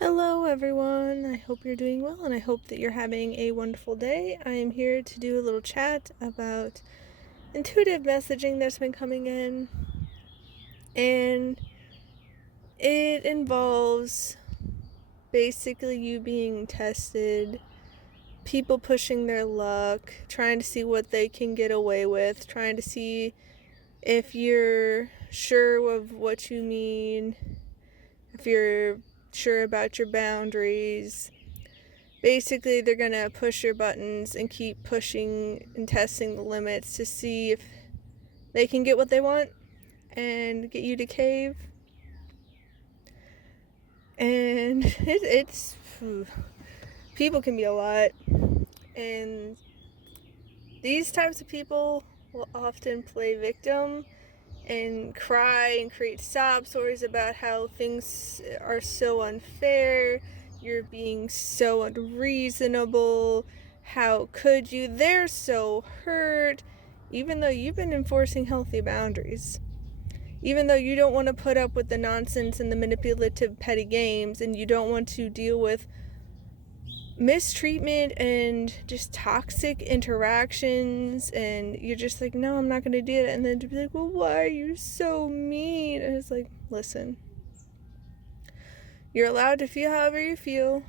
Hello, everyone. I hope you're doing well and I hope that you're having a wonderful day. I am here to do a little chat about intuitive messaging that's been coming in, and it involves basically you being tested, people pushing their luck, trying to see what they can get away with, trying to see if you're sure of what you mean, if you're sure about your boundaries. Basically, they're going to push your buttons and keep pushing and testing the limits to see if they can get what they want and get you to cave. And it's people can be a lot. And these types of people will often play victim and cry and create sob stories about how things are so unfair, you're being so unreasonable, how could you, they're so hurt, even though you've been enforcing healthy boundaries. Even though you don't want to put up with the nonsense and the manipulative petty games, and you don't want to deal with mistreatment and just toxic interactions, and you're just like, no, I'm not going to do it. And then to be like, well, why are you so mean? And it's like, listen, you're allowed to feel however you feel.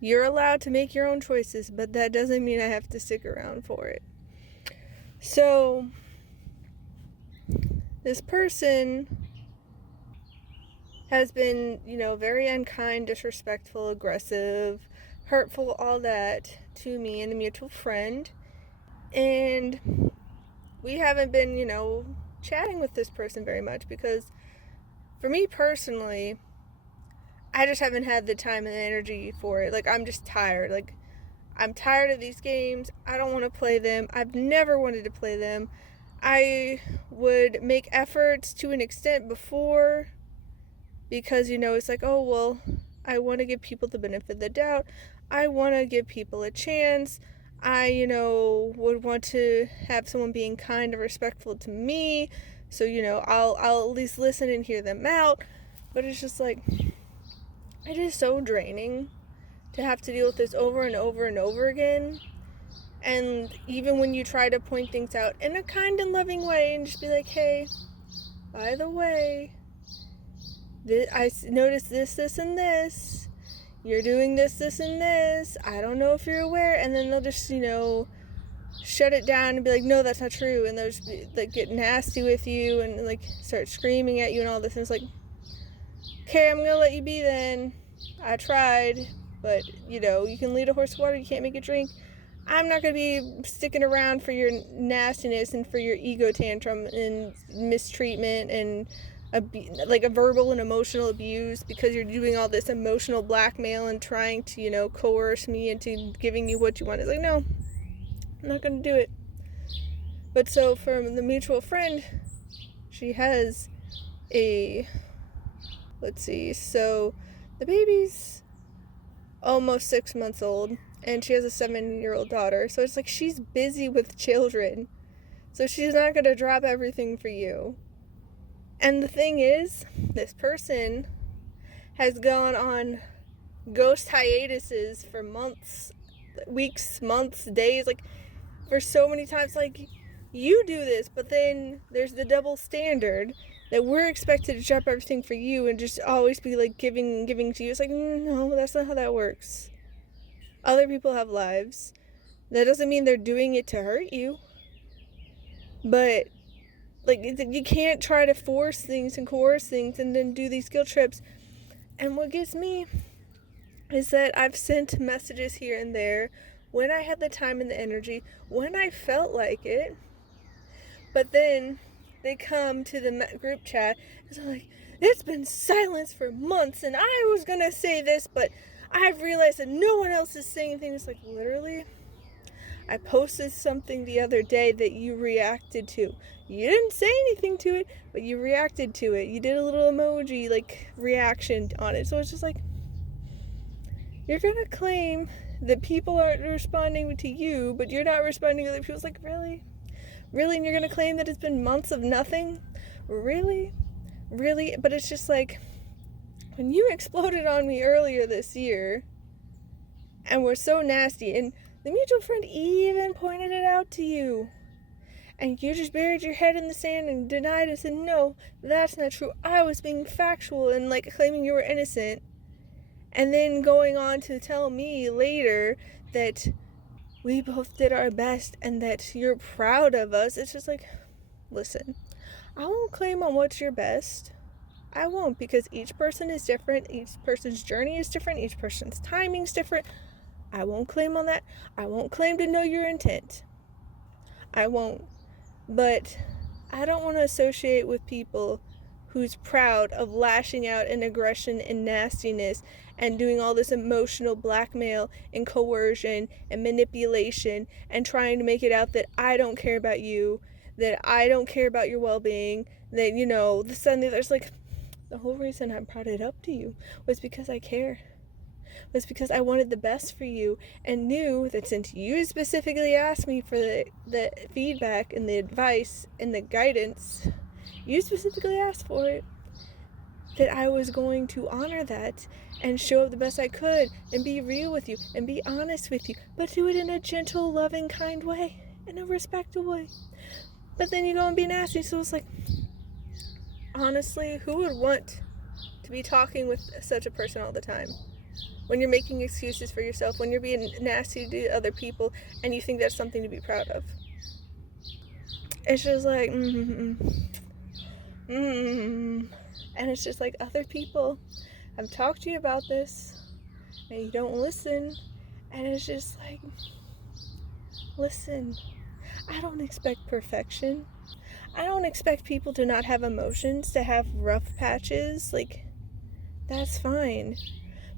You're allowed to make your own choices, but that doesn't mean I have to stick around for it. So this person has been, very unkind, disrespectful, aggressive, hurtful, all that to me and a mutual friend. And we haven't been, chatting with this person very much because for me personally, I just haven't had the time and the energy for it. Like, I'm just tired. Like, I'm tired of these games. I don't want to play them. I've never wanted to play them. I would make efforts to an extent before because, it's like, oh, well, I want to give people the benefit of the doubt. I want to give people a chance. I, would want to have someone being kind and respectful to me. So, I'll at least listen and hear them out. But it's just like, it is so draining to have to deal with this over and over and over again. And even when you try to point things out in a kind and loving way and just be like, hey, by the way, I noticed this, and this. You're doing this, and this. I don't know if you're aware. And then they'll just, shut it down and be like, no, that's not true. And they'll just be, like, get nasty with you and, like, start screaming at you and all this. And it's like, okay, I'm going to let you be then. I tried. But, you can lead a horse to water. You can't make it drink. I'm not going to be sticking around for your nastiness and for your ego tantrum and mistreatment and like a verbal and emotional abuse because you're doing all this emotional blackmail and trying to, coerce me into giving you what you want. It's like, no, I'm not going to do it. But so for the mutual friend, she has let's see, so the baby's almost 6 months old and she has a 7-year-old daughter. So it's like she's busy with children. So she's not going to drop everything for you. And the thing is, this person has gone on ghost hiatuses for months, weeks, months, days, like for so many times. Like, you do this, but then there's the double standard that we're expected to drop everything for you and just always be like giving to you. It's like, no, that's not how that works. Other people have lives. That doesn't mean they're doing it to hurt you. But like, you can't try to force things and coerce things and then do these guilt trips. And what gets me is that I've sent messages here and there when I had the time and the energy, when I felt like it. But then they come to the group chat and they're like, it's been silence for months and I was going to say this, but I've realized that no one else is saying anything. It's like, literally, I posted something the other day that you reacted to. You didn't say anything to it, but you reacted to it. You did a little emoji, like, reaction on it. So it's just like, you're going to claim that people aren't responding to you, but you're not responding to other people. It's like, really? Really? And you're going to claim that it's been months of nothing? Really? Really? But it's just like, when you exploded on me earlier this year and were so nasty, and the mutual friend even pointed it out to you, and you just buried your head in the sand and denied it, and said, no, that's not true, I was being factual, and like claiming you were innocent, and then going on to tell me later that we both did our best and that you're proud of us. It's just like, listen, I won't claim on what's your best. I won't, because each person is different, each person's journey is different, each person's timing's different. I won't claim on that. I won't claim to know your intent. I won't. But I don't want to associate with people who's proud of lashing out in aggression and nastiness and doing all this emotional blackmail and coercion and manipulation and trying to make it out that I don't care about you, that I don't care about your well-being, that, you know, this and the other. It's like, the whole reason I brought it up to you was because I care. Was because I wanted the best for you, and knew that since you specifically asked me for the feedback and the advice and the guidance, you specifically asked for it, that I was going to honor that and show up the best I could and be real with you and be honest with you, but do it in a gentle, loving, kind way, in a respectful way. But then you go and be nasty. So it's like, honestly, who would want to be talking with such a person all the time? When you're making excuses for yourself, when you're being nasty to other people, and you think that's something to be proud of. It's just like, and it's just like, other people have talked to you about this, and you don't listen, and it's just like, listen, I don't expect perfection. I don't expect people to not have emotions, to have rough patches. Like, that's fine.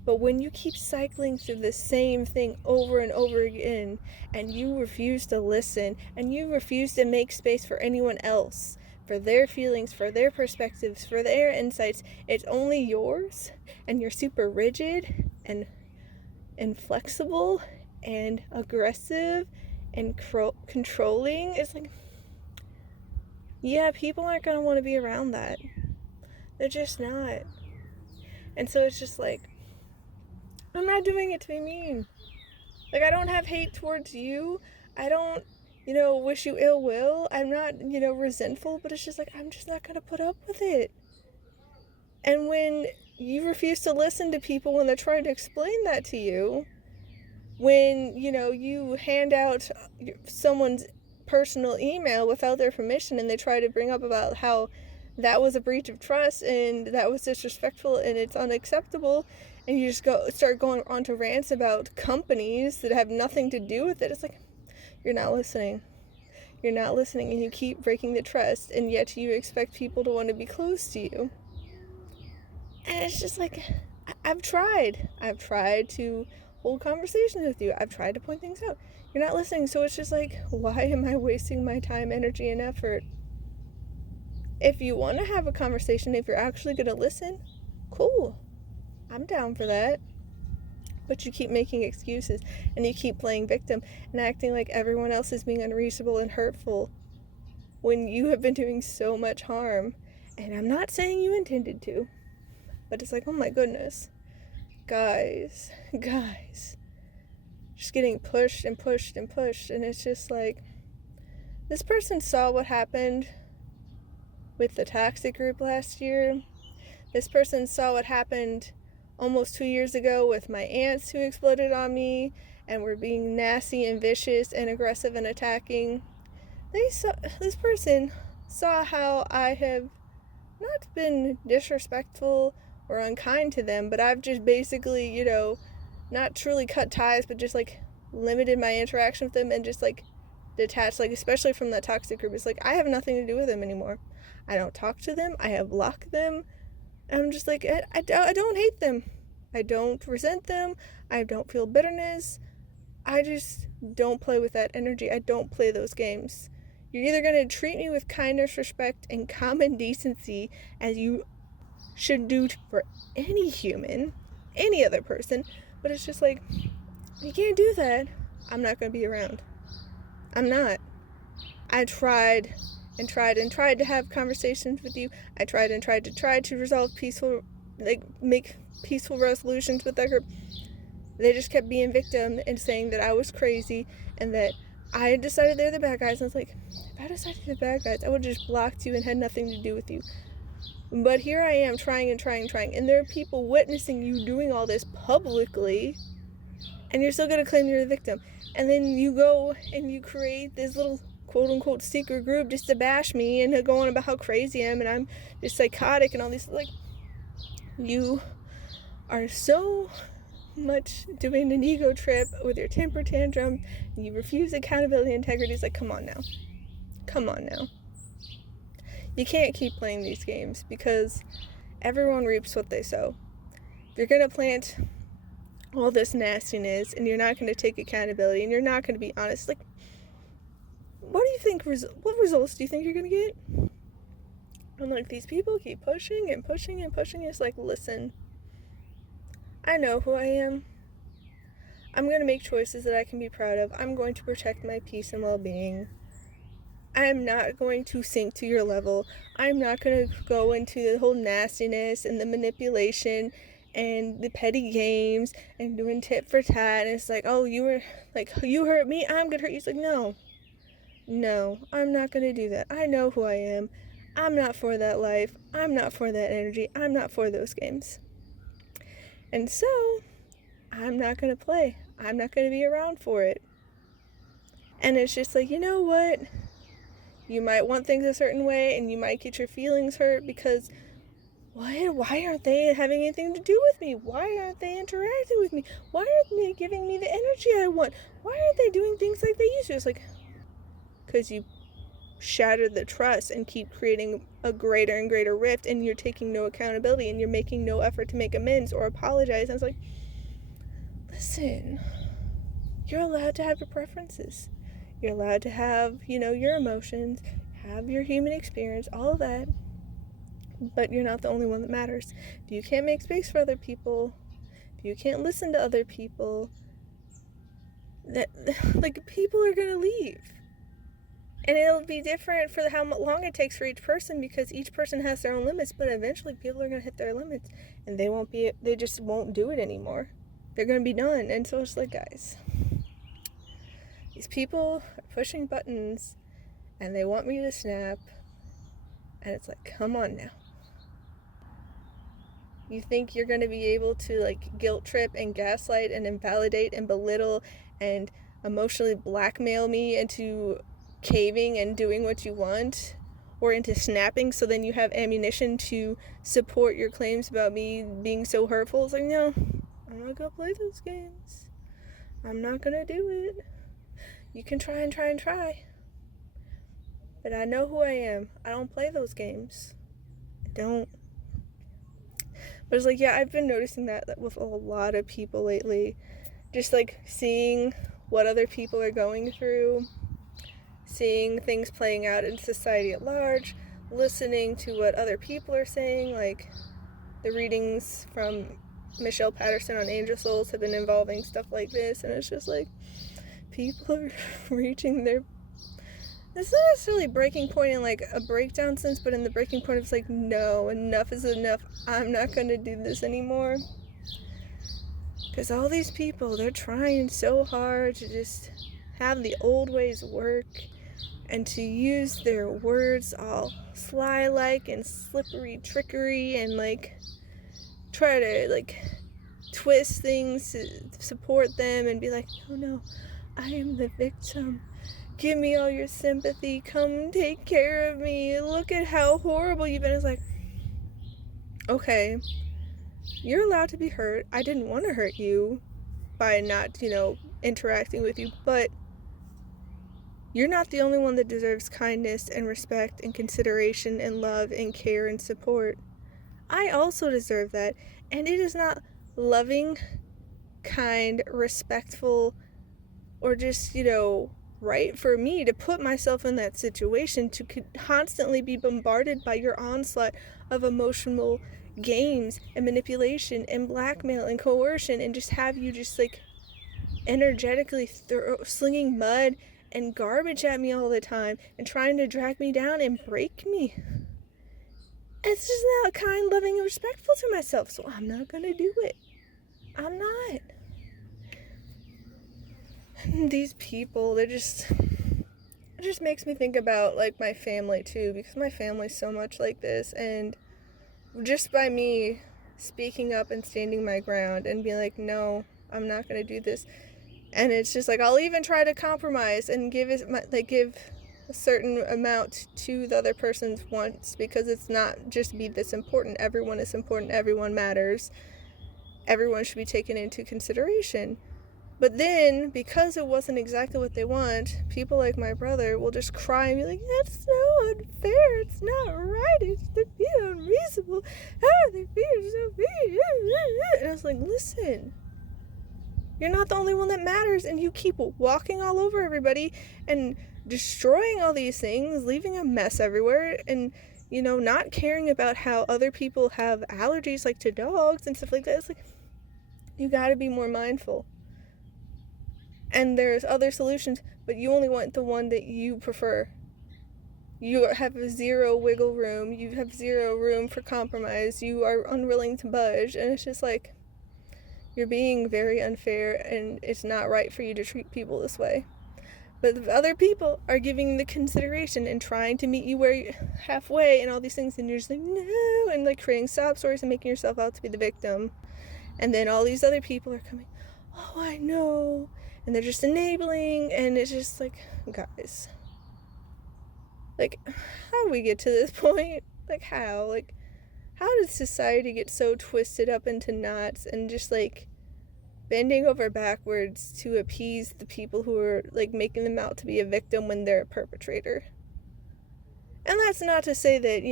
But when you keep cycling through the same thing over and over again, and you refuse to listen, and you refuse to make space for anyone else, for their feelings, for their perspectives, for their insights, it's only yours, and you're super rigid and inflexible and aggressive and controlling, it's like, yeah, people aren't going to want to be around that. They're just not. And so it's just like, I'm not doing it to be mean. Like, I don't have hate towards you. I don't, wish you ill will. I'm not, resentful, but it's just like, I'm just not going to put up with it. And when you refuse to listen to people when they're trying to explain that to you, when, you hand out someone's personal email without their permission and they try to bring up about how that was a breach of trust and that was disrespectful and it's unacceptable, and you just start going on to rants about companies that have nothing to do with it, it's like, you're not listening. You're not listening, and you keep breaking the trust, and yet you expect people to want to be close to you. And it's just like, I've tried to hold conversations with you. I've tried to point things out. You're not listening, so it's just like, why am I wasting my time, energy, and effort? If you want to have a conversation, if you're actually going to listen, cool. I'm down for that. But you keep making excuses, and you keep playing victim and acting like everyone else is being unreasonable and hurtful when you have been doing so much harm. And I'm not saying you intended to, but it's like, oh my goodness. Guys, just getting pushed and pushed and pushed, and it's just like, this person saw what happened with the toxic group last year. This person saw what happened almost 2 years ago with my aunts who exploded on me and were being nasty and vicious and aggressive and attacking. This person saw how I have not been disrespectful or unkind to them, but I've just basically, not truly cut ties, but just like limited my interaction with them and just like detached, like especially from that toxic group. It's like, I have nothing to do with them anymore. I don't talk to them. I have blocked them. I'm just like, I don't hate them. I don't resent them. I don't feel bitterness. I just don't play with that energy. I don't play those games. You're either going to treat me with kindness, respect, and common decency as you should do for any human, any other person, but it's just like, you can't do that. I'm not going to be around. I'm not. I tried and tried to have conversations with you. I tried to resolve peaceful, like make peaceful resolutions with that group. They just kept being victim and saying that I was crazy and that I decided they're the bad guys. And I was like, if I decided they're the bad guys, I would have just blocked you and had nothing to do with you. But here I am trying. And there are people witnessing you doing all this publicly, and you're still going to claim you're the victim. And then you go and you create this little quote-unquote secret group just to bash me and go on about how crazy I am and I'm just psychotic and all these, like, you are so much doing an ego trip with your temper tantrum, and you refuse accountability and integrity. It's like, come on now. You can't keep playing these games because everyone reaps what they sow. If you're going to plant all this nastiness and you're not going to take accountability and you're not going to be honest, like, what do you think, what results do you think you're going to get? And like, these people keep pushing. It's like, listen, I know who I am. I'm going to make choices that I can be proud of. I'm going to protect my peace and well-being. I am not going to sink to your level. I'm not going to go into the whole nastiness and the manipulation and the petty games and doing tit for tat. And it's like, oh, you hurt me, I'm going to hurt you. It's like, no, I'm not going to do that. I know who I am. I'm not for that life. I'm not for that energy. I'm not for those games. And so, I'm not going to play. I'm not going to be around for it. And it's just like, you know what? You might want things a certain way, and you might get your feelings hurt because, why aren't they having anything to do with me? Why aren't they interacting with me? Why aren't they giving me the energy I want? Why aren't they doing things like they used to? It's like, because you shattered the trust and keep creating a greater and greater rift, and you're taking no accountability, and you're making no effort to make amends or apologize. And it's like, listen, you're allowed to have your preferences. You're allowed to have, your emotions, have your human experience, all of that. But you're not the only one that matters. If you can't make space for other people, if you can't listen to other people, people are going to leave. And it'll be different for how long it takes for each person because each person has their own limits, but eventually people are going to hit their limits and they just won't do it anymore. They're going to be done. And so it's like, guys, these people are pushing buttons and they want me to snap. And it's like, come on now. You think you're going to be able to guilt trip and gaslight and invalidate and belittle and emotionally blackmail me into caving and doing what you want or into snapping so then you have ammunition to support your claims about me being so hurtful? It's like, no, I'm not going to play those games. I'm not going to do it. You can try and try. But I know who I am. I don't play those games. I don't. But it's like, yeah, I've been noticing that with a lot of people lately. Just seeing what other people are going through, seeing things playing out in society at large, listening to what other people are saying, the readings from Michelle Patterson on Angel Souls have been involving stuff like this, and it's just people are reaching their, it's not necessarily breaking point in a breakdown sense, but in the breaking point of no, enough is enough, I'm not going to do this anymore. Because all these people, they're trying so hard to just have the old ways work and to use their words all sly-like and slippery trickery and try to twist things to support them and be no, I am the victim. Give me all your sympathy. Come take care of me. Look at how horrible you've been. It's okay, you're allowed to be hurt. I didn't want to hurt you by not, interacting with you, but you're not the only one that deserves kindness and respect and consideration and love and care and support. I also deserve that, and it is not loving, kind, respectful, or just, right for me to put myself in that situation to constantly be bombarded by your onslaught of emotional games and manipulation and blackmail and coercion and just have you just energetically slinging mud and garbage at me all the time and trying to drag me down and break me. It's just not kind, loving, and respectful to myself. So I'm not going to do it. I'm not. These people, it just makes me think about, like, my family, too, because my family's so much like this, and just by me speaking up and standing my ground and being like, no, I'm not going to do this, and it's just like, I'll even try to compromise and give a certain amount to the other person's wants, because it's not just me that's important. Everyone is important. Everyone matters. Everyone should be taken into consideration. But then, because it wasn't exactly what they want, people like my brother will just cry and be like, that's so unfair, it's not right, it's unreasonable, how are they being so mean? And I was like, listen, you're not the only one that matters, and you keep walking all over everybody and destroying all these things, leaving a mess everywhere, and, not caring about how other people have allergies, like to dogs and stuff like that. It's like, you gotta be more mindful. And there's other solutions, but you only want the one that you prefer. You have zero wiggle room. You have zero room for compromise. You are unwilling to budge. And it's just like, you're being very unfair, and it's not right for you to treat people this way. But the other people are giving the consideration and trying to meet you where you halfway and all these things, and you're just like, no, and like creating sob stories and making yourself out to be the victim. And then all these other people are coming, oh, I know, and they're just enabling, and it's just like, guys, like, how do we get to this point? Like, how did society get so twisted up into knots and just like bending over backwards to appease the people who are like making them out to be a victim when they're a perpetrator? And that's not to say that,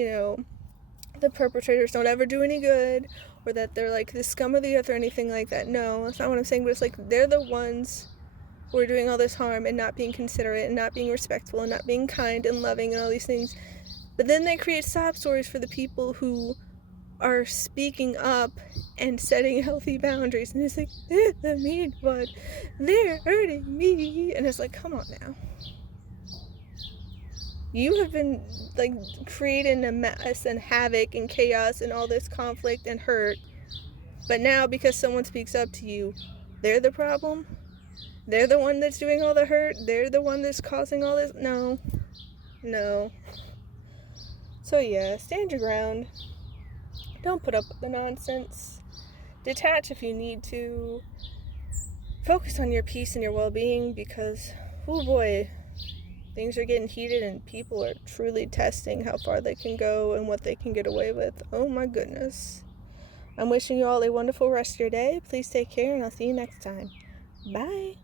the perpetrators don't ever do any good, or that they're like the scum of the earth or anything like that. No, that's not what I'm saying, but it's like, they're the ones who are doing all this harm and not being considerate and not being respectful and not being kind and loving and all these things. But then they create sob stories for the people who are speaking up and setting healthy boundaries, and it's like, they're the mean one, they're hurting me, and it's like, come on now. You have been like creating a mess and havoc and chaos and all this conflict and hurt, but now because someone speaks up to you, they're the problem? They're the one that's doing all the hurt? They're the one that's causing all this? No. So yeah, stand your ground. Don't put up with the nonsense. Detach if you need to. Focus on your peace and your well-being, because, oh boy, things are getting heated and people are truly testing how far they can go and what they can get away with. Oh my goodness. I'm wishing you all a wonderful rest of your day. Please take care, and I'll see you next time. Bye.